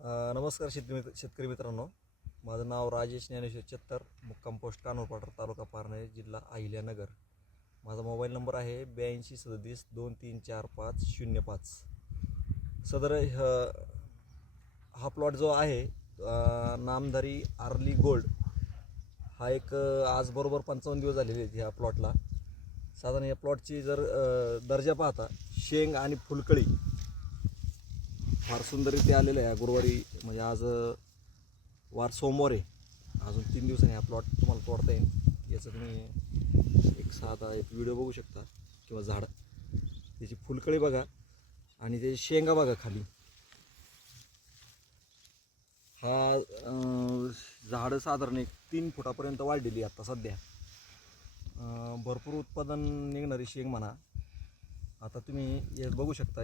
नमस्कार शेतकरी मित्रांनो, माझं नाव राजेश ज्ञानेश्वर चत्तर, मुक्काम पोस्ट कानोरपाडा, तालुका पारनेर, जिल्हा अहिल्यानगर. माझा मोबाईल नंबर आहे 8237234505. सदर हा प्लॉट जो आहे नामधारी आर्ली गोल्ड हा एक आज बरोबर 55 दिवस झालेले आहेत ह्या प्लॉटला. साधारण या प्लॉटची जर दर्जा पाहता, शेंग आणि फुलकळी फार सुंदररीत्या आलेलं आहे. गुरुवारी म्हणजे आज वार सोमवार आहे, अजून 3 दिवसांनी हा प्लॉट तुम्हाला तोडता येईल. याचं तुम्ही एक साधा एक व्हिडिओ बघू शकता किंवा झाड, त्याची फुलकळी बघा आणि त्याची शेंगा बघा खाली. हा झाडं साधारण एक 3 फुटापर्यंत वाढलेली आता सध्या. भरपूर उत्पादन निघणारी शेंग म्हणा. आता तुम्ही हे बघू शकता,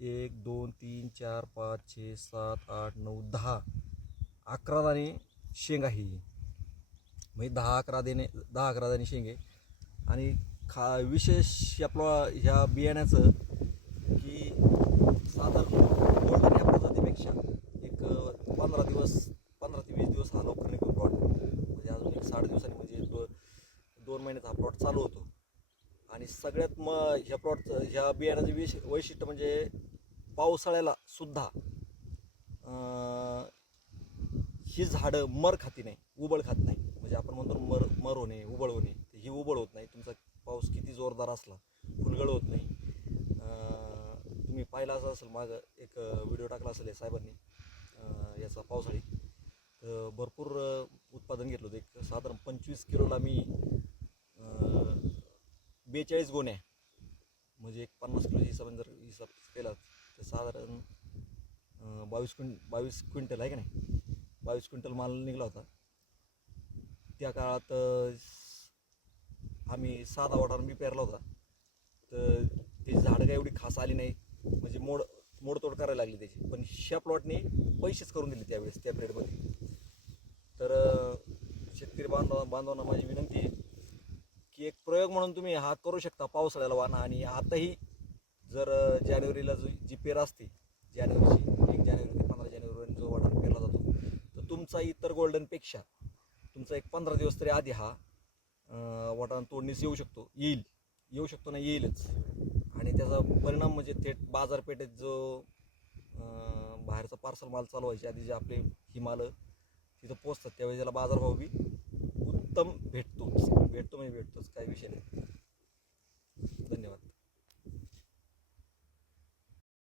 1 2 3 4 5 6 7 8 9 10 11 दाणे शेंग आहे ही. म्हणजे 10-11 दाणे शेंग आहे. आणि विशेष ह्या बियाण्याचं की साधारण गोल्डन या प्रजातीपेक्षा एक 15 ते 20 दिवस हा लवकर निघतो प्लॉट. म्हणजे अजून एक 60 दिवसांनी म्हणजे 2 महिन्यात हा प्लॉट चालू होतो. आणि सगळ्यात ह्या बियाण्याचं वैशिष्ट्य म्हणजे पावसाळ्याला सुद्धा ही झाडं मर खाती नाही, उबळ खात नाही. म्हणजे आपण म्हणतो मर होणे, उबळ होणे, ही उबळ होत नाही. तुमचा पाऊस किती जोरदार असला फुलगळ होत नाही. तुम्ही पाहिला असं असेल, मागं एक व्हिडिओ टाकला असेल साहेबांनी याचा पावसाळी. भरपूर उत्पादन घेतलं होतं. एक साधारण 25 किलोला मी 42 गोण्या, म्हणजे एक 50 किलोच्या हिशोबाने जर हिसाब केला तर साधारण 22 क्विंटल आहे का नाही, 22 क्विंटल माल निघाला होता. त्या काळात आम्ही साधा वाटाणा बी पेरला होता. तर त्याची झाडं काही एवढी खास आली नाही, म्हणजे मोडतोड करायला लागली त्याची. पण ह्या प्लॉटने पैसेच करून दिले त्यावेळेस त्या पिरियडमध्ये. तर शेतकरी बांधवांना माझी विनंती आहे की एक प्रयोग म्हणून तुम्ही हा करू शकता पावसाळ्याला वाना. आणि आताही जर जानेवारीला जी पेर असते, जानेवारीची 1 जानेवारी ते 15 जानेवारी जो वाटाणा पेरला जातो, तर तुमचा इतर गोल्डनपेक्षा तुमचा एक 15 दिवस तरी आधी हा वाटाणा तोडणीस येऊ शकतो ना, येईलच. आणि त्याचा परिणाम म्हणजे थेट बाजारपेठेत जो बाहेरचा पार्सल माल चालू व्हायच्या आधी जे आपले ही माल तिथं पोचतात, त्यावेळी त्याला बाजारभाव बी उत्तम भेटतोच, काही विषय नाही. धन्यवाद.